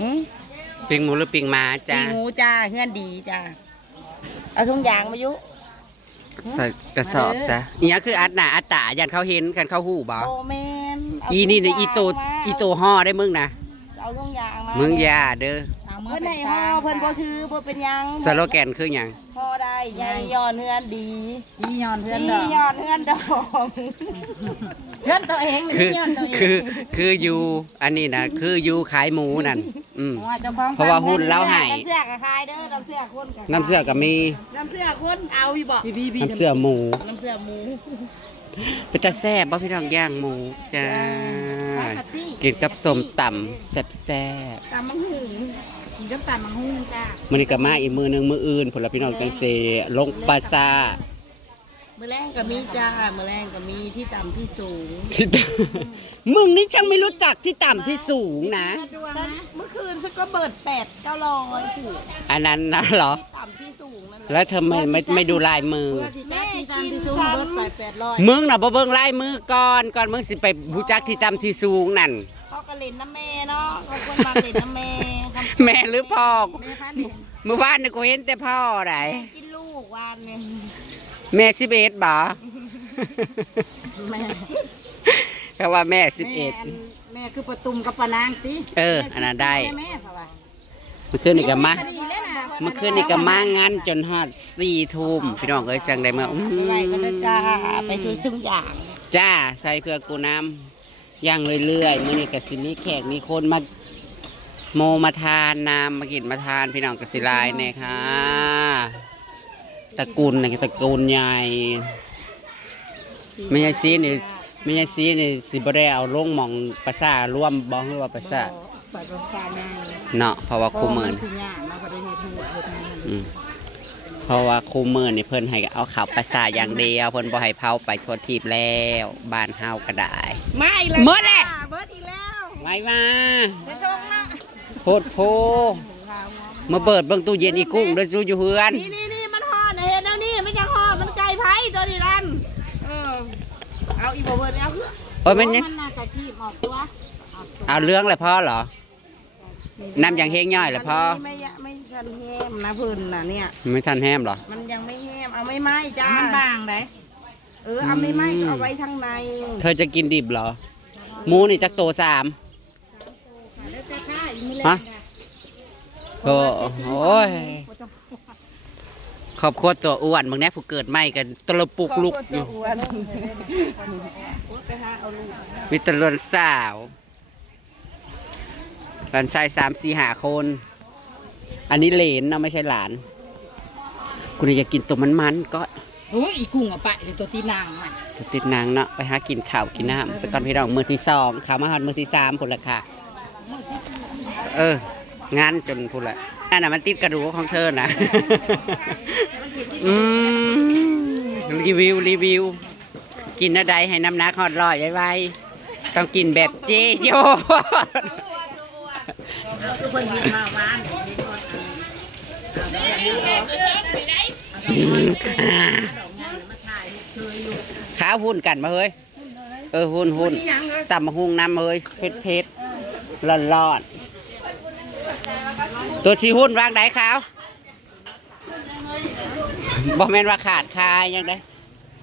หืมปิงหมูหรือปิงม้าปีจ้างูจ้าเฮือนดีจ้าเอาทุ่งยางมายุ ใส่กระสอบซะอีนี้คืออัดหนาอัดตายันเขาเห็นกันเขาหูบ่โอแมนเาอีนี่เนี่ยทุ่อีงยางโตมาอีโตห่อได้มึงนะเอาทุ่งยางมามึงอยาเด้อ เอามือเพิ่นเป็นให้สาห่อมเพิ่นบ่ถือบ่เป็นหยังสโลแกนคือหยังห่อได้ใหญ่ย้อนเฮือนดียี่ยอนเพื่อนนี่ดอกย้อนเฮือนดอกเพื่อนตัวเองคือยี่ยอนตัวเองคือคืออยู่อันนี้นะคืออยู่ขายหมูนั่นอืม ว่าเจ้าของเพราะว่าหุ้นเราให้น้ำเสื้อกับคายเด้อน้ำเสื้อคนกับน้ำเสื้อก็มีน้ำเสื้อคนเอาอยู่บ่พี่พี่พี่น้ำเสื้อหมูน้ำเสื้อหมูเป็นตาแซ่บบ่พี่น้องย่างหมูจ้ากินกับส้มตำแซ่บตำมังหูกิน กับตามังหุ้งจ้ามื้อนี้ก็มาอีกมือหนึงมืออื่นพุ่นละพี่น้องจังเซลงปลาซามื้อแรงก็มีจ้ามื้อแรงก็มีที่ต่ำที่สูงที่ตมึงนี่ช่างไม่รู้จักที่ต่ำที่สูงนะ ดวงฉันนะเมื่อคืนฉันก็เบิดแปดเก้าร้อยถูกอันนั้นนะเหรอ ที่ต่ำที่สูงนั่นแหละ แล้วทำไมไม่ไม่ดูลายมือ เพื่อที่จะที่ตามที่สูงเบิดไปแปดร้อยมึงน่ะบ่เบิ่งลายมือก่อนก่อนมึงสิไปรู้จักที่ต่ำที่สูงนั่น ก็เล่นน้ำแม่เนาะเขาควรมาเล่นน้ำแม่คำแม่หรือพ่อ แม่พันธุ์เมื่อวานนี่กูเห็นแต่พ่อไหนแม่กินลูกวันเนี่ยแม่สิบเอ็ดบ่ แม่แปลว่าแม่สิบแม่เอ็ดอันแม่คือประตุมกับปะนางติเอออันนั้นได้ แม่เขาว่าเมื่อคืนนี่ก็มาดีแล้วนะเมื่อคืนนี่ก็มางานจนฮอดสี่ทุ่มพี่น้องเอ้ยจังได้เมื่ออื้อหือไปก็ได้จ้าไปช่วยทุกอย่างจ้าใส่เครื่องกูน้ำ ย่างเรื่อยๆมื่อนี้ก็สิมีแขกมีคนมาโมมาทานน้ำมากินมาทานพี่น้องกสิหลายเนี่ยค่ะตระกูลนี่ตระกูลใหญ่ไม่ใช่ซีนี่ไม่ใช่ซีนี่สิบ่ได้เอาลงหมองประสาร่วมบ้องหรือว่าประสาเปิดประสาทง่ายเนาะเพราะว่าคูเมินสิยากเราก็ได้เฮ็ดทั่วเฮ็ดงานอืม เพราะว่าคูเมินนี่เพิ่นให้เอาข่าวประสาอย่างเดียวเพิ่นบ่ให้เผาไปทั่วทีบแล้วบ้านเฮาก็ได้ ไม่เลยหมดแล้วเบิดอีกแล้วไว้มาจะทงนะโพดโพ มาเปิดเบิ่งตู้เย็นอีกุ้งเด้วยจูอยู่เฮือนนี่นี่นี่มันห่อนะเห็นแล้วนี่ไม่ใช่ห่อมันไก่ไผ่ตัวนี้รันเออเอาอีกบ่เบิดเอาเพื่อโอ้ยมันยังมันน่ากะทิออกตัวออกตัวเอาเรื่องเลยพ่อเหรอน้ำอย่างเฮงย่อยเลยพ่อ ไม่ยะไม่ ทันแห้มนะเพื้นน่ะเนี่ยไม่ทันแห้มเหรอ มันยังไม่แห้มเอาไม่ไหม้จ้า มันบางได้เออเอาไม่ไหม้อืมก็เอาไว้ทางในเธอจะกินดิบเหรอ หมูนี่จักโตสามแล้วจะค่าอีกมื้อฮะโอ้โอ้ยครอบครัวตัวอ้วนมึงแน่ผู้เกิดใหม่กันตลปุกลุกอยู่อ้วนไปหาเอาลูกมีแตลนสาวหลานชายสามสี่หาคน อันนี้เหลนนะไม่ใช่หลาน คุณอยากกินตัวมันๆก็โอ้ยอีกุ้งเอาไปเดี๋ยวตัวตีนางมันติดนางเนาะไปหากินข้าวกินน้ำสกอนพี่น้องมือที่สองข้าวมาหันมือที่สามพุ่นละค่ะ เออ งานจนพุ่นละนั่นน่ะมันติดกระดูกของเธอนะ อืมรีวิวรีวิว กินอะไรให้น้ำหนักหอดลอยไว้ๆต้องกินแบบเจโย ทุกคนมีมาหวาน ข้าวหุ้นกันมาเฮ้ย เออหุ้นหุ้นตำมะฮุงน้ำเฮ้ยเผ็ดเผ็ดร้อนร้อนตัวชีหุ้นวางไหนขาวบอกแม่นว่าขาดคายยังไง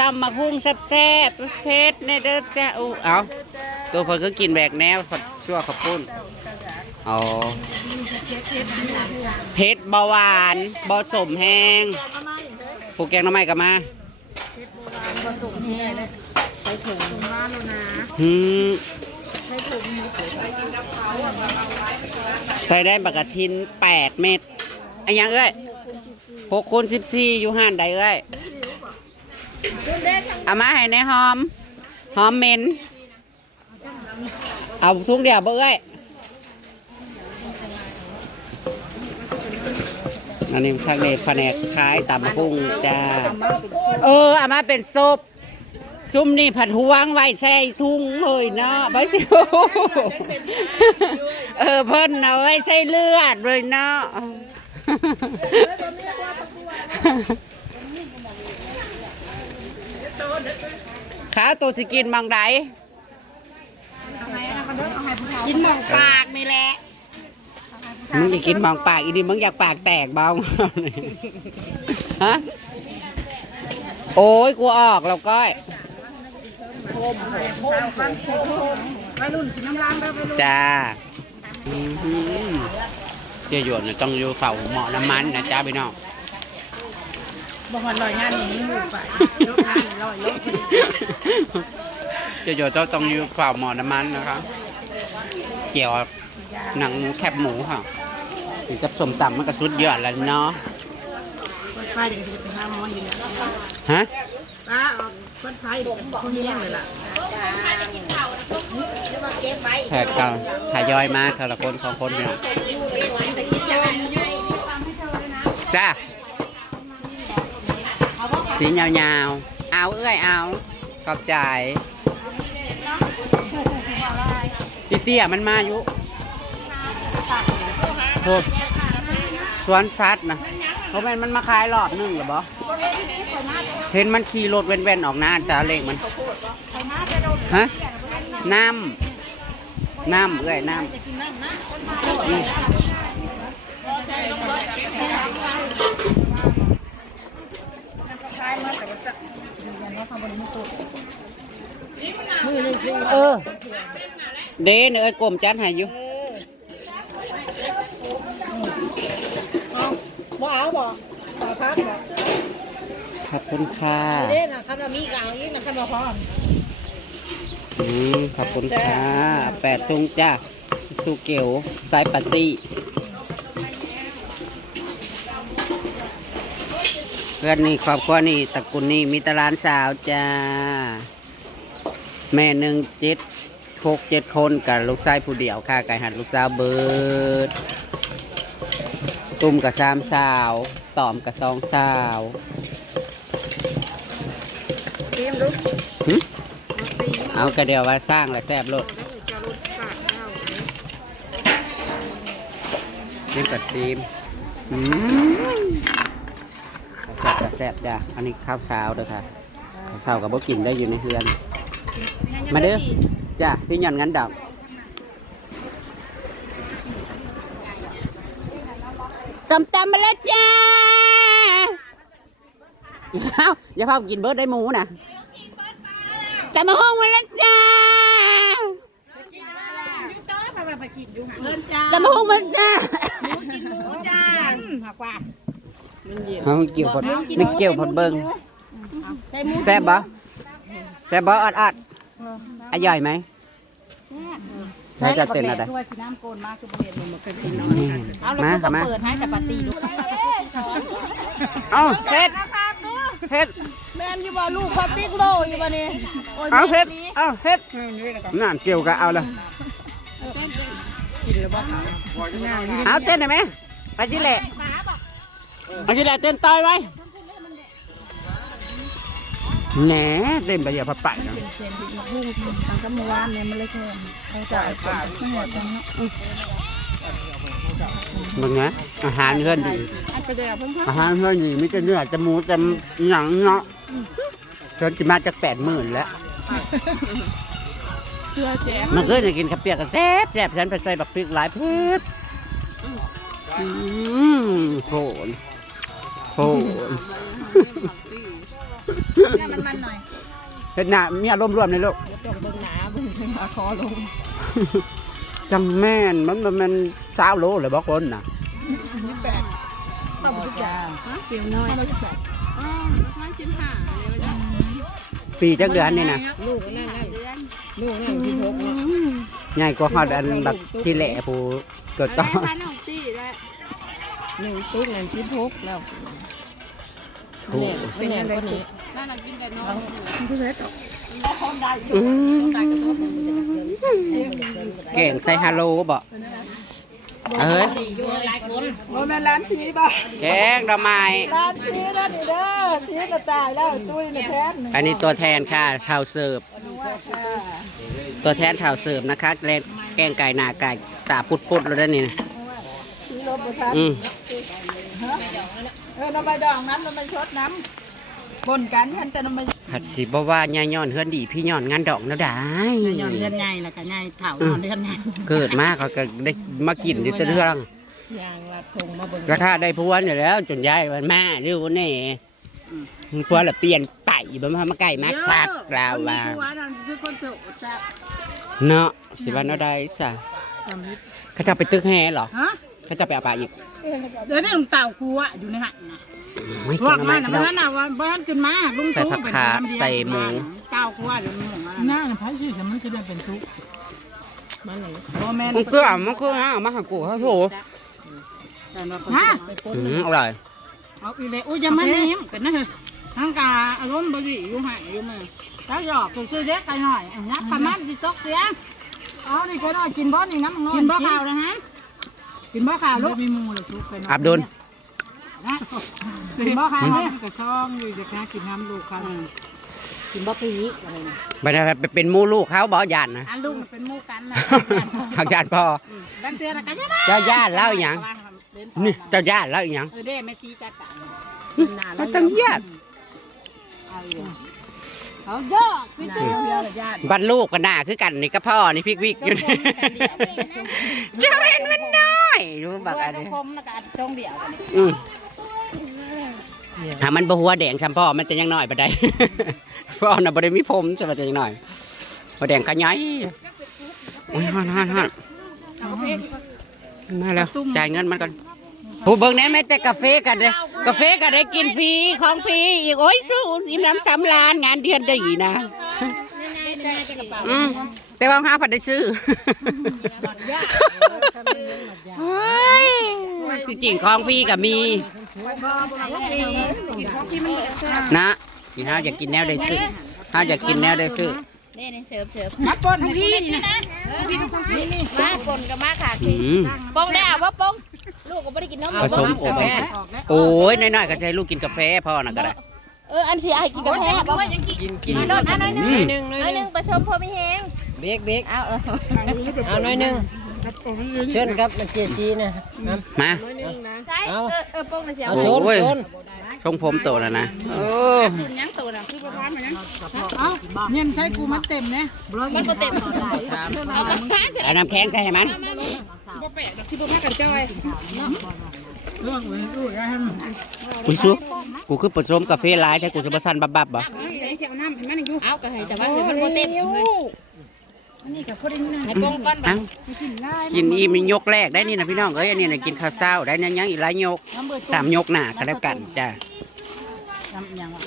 ตำมะฮุงแซ่บๆเผ็ดในเด้อจ้าอู้เอาตัวเพิ่นก็กินแบกแนวขอชั่วขอบปุ้น อ๋อเผ็ดเบาหวานเบาสมแห้งผูกแกงหน้ำไม้กับมาผสมแห้เลยใส่ถุงมาแล้วนะหืมใส่ได้บักกะทินแปดเม็ดอันยังเอ้ยหกคูณสิบสี่อยู่ห้านใดเอ้ยเอามาให้ในหอม หอมเหม็นเอาทุกเดียวเบ้เอ้ย อันนี้ทางเนแผนกขายตำบักหุ่งจ้า เออเอามาเป็นซุปซุ่มนี่ผัดหวงไว้ใส่ทุ่งเลยเนาะไปสิเออเพิ่นเอาไว้ใส่เลือดเลยเนาะขาวตัวสิกินบางไดกินหมองปากนี่แหละ มึงจะกินบางปากอีนี่มึงอยากปากแตกเบาฮะโอ้ยกูออกแล้วก้อยไปรุ่นกินน้ำล้างแล้วไปรุ่นจ้าอื้อหือเดี๋ยวหยวนเนี่ยต้องอยู่เฝ้าหมอน้ำมันนะจ้าพี่น้องบอกว่าลอยงานหนีหมู่ไปลอยงานลอยลอยพอดีเดี๋ยวหยวนต้องต้องอยู่เฝ้าหมอน้ำมันนะครับเกี่ยวกับหนังแคบหมูค่ะ กินกับสมตำมันก็สุดยอดแล้วเนาะคนไฟเดี๋ยวจะไปหาหมออยู่แล้วฮะป้าออกคนไฟคนเลี้ยงเลยล่ะแขกเก่าทยอยมาเทละคนสองคนพี่น้องจ้าสียาวๆ เอาเอ้ยเอาขอบใจพี่เตี้ยมันมาอยู่ โทษสวนสัตว์นะเพราะมันมันมาขายรอบหนึงเหรอบ่เห็นมันขี่รถเว้นๆออกหน้าแต่เลขมัน ฮะ น้ำ น้ำเอ้ยน้ำอืมเออ เด้เนยกลมจันให้อยู่ บ่เอาบ่ขอพักบ่ขอบคุณค่ะเด้นะคันว่ามีกเอาอีกนะคันว่าพออืมขอบคุณค่ะแปดทุงจ้าสุเกียวสายปาร์ตี้เพื่อนนี่ครอบครัวนี่ตระกูลนี่มีตหลานสาวจ้า แม่หนึ่งเจ็ดหกเจ็ดคนกับลูกชายผู้เดียวค่ะไก่หัดลูกสาวเบิร์ด ตุ้มกับสามสาวตอมกับสองสาวเตรียมลูกหึเอากระเดียวว่าสร้างและแซบรถซีมกับซีมอืมแซบกับแซบจ้ะอันนี้ข้าวเช้าเด้อค่ะข้าวเช้ากับบ่กินได้อยู่ในเฮือน มาเด้อจ้ะพี่หย่อนงั้นดอ กสมตำมาแล้วจ้าเอ้าอย่าพากินเบิร์ดได้หมูนะจะมาห้องมาแล้วจ้าเอิ้นจ้าจะมาห้องมาจ้ากินหมูจ้าหากว่าเขาเกี่ยวพอดไม่เกี่ยวพอดเบิ้งใส่หมูแซ่บบ่แซ่บบ่อดอดอร่อยไหม ใช้จะเต้นอะไรช่วยสีน้ำโกนมากคือประเด็นมันเป็นกินน้อยนี่เอาแล้วมากูค่ะก็มาเปิดให้แต่ปาร์ตี้ดูเอาเฮ็ดเฮ็ดแม่นอยู่บ่ลูกเขาติ๊กโลอยู่บ่นี่โอ้ยเอาเฮ็ดแม่นเอาเฮ็ดนั่นเกี่ยวกับเอาเลยเอาเต้นได้ไหมไปชิเละไปชิเละเต้นต่อยไว้ แหน่เต้นไปอย่าพับไปนะตั้งแต่เมื่อวานเนี่ยมันเลยแค่เขาจ่ายป่าไม่หมดจังเนาะมึงนะอาหารเพื่อนดีอาหารเพื่อนดีไมแต่จะเนื้อจะหมูจะหนังเนาะจนจะมาจากแปดหมื่นแล้วเพื่อแจมมันเคยได้กินข้าวเปียกกันแซ่บแซ่บฉันไปใส่บักฟิกหลายเพชรอืมโผล่โผล่มันมันหน่ เห็นหน้ามีอารมณ์ร่วมในโลกเดี๋ยวเบิ่งหนาเบิ่งหนาคอลงจังแม่นมันมันมันสาวโลเลยบอกคนน่ะนี่แปดต้มทุกอย่างเปรี้ยวน้อยอ๋อห้าสิบห้าเนี่ยมันจะปีจักเดือนนี่นะลูกนั่นนั่นลูกนั่นที่พกเนาะใหญ่กว่าฮอดอันบักที่แหล่ผู้เกิดต่อได้พันของตี้ได้หนึ่งตุ๊กหนึ่งที่พกแล้วโอ้เป็นอย่างคนนี้ นั่นน่ะกินแต่นมอืมแกงใส่ฮาโลบ่เอ้ยโมแม่ร้านชี้ป่ะแกงดอกไม้ร้านชี้แล้วนี่เด้อชี้ก็ตายแล้วตุ้ยน่ะแทนอันนี้ตัวแทนค่ะชาวเสิร์ฟตัวแทนชาวเสิร์ฟนะคะแกงแกงไก่หนาไก่ตาปุดปุดๆแล้วด้านนี้นะชี้รถประทันอืมเออน้ำใบดองน้ำน้ำใบชดน้ำ บนกันกันแต่น้ำใบผัดสีบว่าญาย้อนเฮือนดีพี่ย้อนงานดอกแล้วได้ย้อนเลือนไงแล้วก็ไงเถานอนเลือนไงเกิดมากเขาก็ได้มากินดิเตเรื่องยางละทงมาเบิ่งราคาได้พวนอยู่แล้ว จนย้ายมันมาเร็วนี่พวนละเปลี่ยนไปบ่มามาใกล้มาคักเราว่าคนมีผัวนั่นคือคนโสดจ้ะเนาะสิว่าเนาะได้ซะเขาจะไปตึกแฮเหรอฮะ เขาจะไปเอาปลาอีกเดี๋ยวนี้ลุงเต่าครูอะอยู่ในหันนะไม่พวกิกนมัน้ำนไม้น่ะพี่เพน้องราะนั่นน่ะว่าบ้านขึ้นมาลุงใส่ผักขาเป็นน้ำเดียวใส่หมูเต่าครูอะเดี๋ยวหมูอะหน้าน่ะพระชื่อฉันมันคือได้เป็นซุปมันไหนโมแมนมันเกลือมันเกลือเอามาหากูเขาโถฮะอืมอร่อยเอาอีเลยอุ้ยอยังไม่นิ่มกันนะเฮ้ยทั้งกาอารมณ์บดีอยู่หายอยู่มือแล้วหยอกคือเด็กไปหน่อยอันนักขมันจิตกเสียอ๋อนี่ก็ได้กินบ่นี่น้ำน้อยกินบ่ข่าวนะฮะ กินบ่ข่าวลูลูกกมีหมูละซุปไปอับดุลนะกินบ่ข่าวข้าวเนี่ยกระช่องอยู่จะกกินน้ำลูกครับกินบ่ปีอะไรนะไปได้ไปเป็นหมูลูกเขาบ่ยานนะอันลุงเป็นหมู่กันนะหักยานพอดังเตือนกันยังเจ้าญาติเล่าอีหยังนี่เจ้าญาติเล่าอีหยังเออเด้แม่จีจัดการมันจังญาติเขาเยอะคือเดียวเดียวญาติบันลูกกันหน้าคือกันนี่ก็พ่อนี่พริกวิกอยู่นี่เจ้าเห็นมันน้อยรู้บักอันต้อนี้งคมแล้วก็อัดช่องเดียวกันอืมถ้ามันบ่หัวแดงช้ำพ่อมันจะยังน้อยปานใดพ่อน่ะบ่ได้มีผมจะมาจะยังน้อยบ่แดงก็ย้อยโอ้ยฮันฮันฮันมาแล้วจ่ายเงินมันก่อน ผู้เบิ่งแหน่แม้แต่กาแฟกันเด้กาแฟก็ได้กินฟรีของฟรีอีกโอ้ยสู้อิ่มน้ำสำราญงานเดือนดีนะอืมแต่ว่าห้าพันได้ซื้อเฮ้ยจริงๆของฟรีก็มีนะกินข้าวอยากกินแนวได้ซื้อข้าวอยากกินแนวได้ซื้อนี่นี่เสิร์ฟเสิร์ฟมาปนพี่นี่นะมาปนกับมาขาดอืพี่มปงได้อะว่าปง ลูกก็ไม่ได้กินนมผสมโอ้ยโอ้ยน้อยๆก็ใช้ลูกกินกาแฟพ่อน่ะก็ได้เอออันเสียให้กินกาแฟบ่กินกินน้อยนอันน้อยนึงอืมหนึ่งหน่อยน้อยหนึนึ่งงผสมพอไม่แห้งเบรกเบรกเอาเออเอาหน่อยหนึ่งเชิญครับมันเจซีนะมาใช่เออเออปงเลยเสียเอาโอ้โซนยโซนทรงผมโตแล้วนะโอ้คุณยังโตนะคือประมาณมันยังเอ้าเงินใช้กูมันเต็มเนี่ยมันก็เต็มเอามาห้าจะเอาน้ำแข็งใส่ให้มัน เรื่องเว้ยลูกให้มันกูซุกูคือผสมกาแฟหลายแต่กูจะบ่สั่นบับๆบ่เอาก็ให้แต่ว่าคือมันก็เต็มเลยให้ปงก้อนอังกินอีมันยกแรกได้นี่นะพี่น้องเอ้ยอันนี้น่ะกินข้าวเช้าได้นะยังอีกหลายยกตามยกหน้าก็แล้วกันจ้ะน้ำยังวะ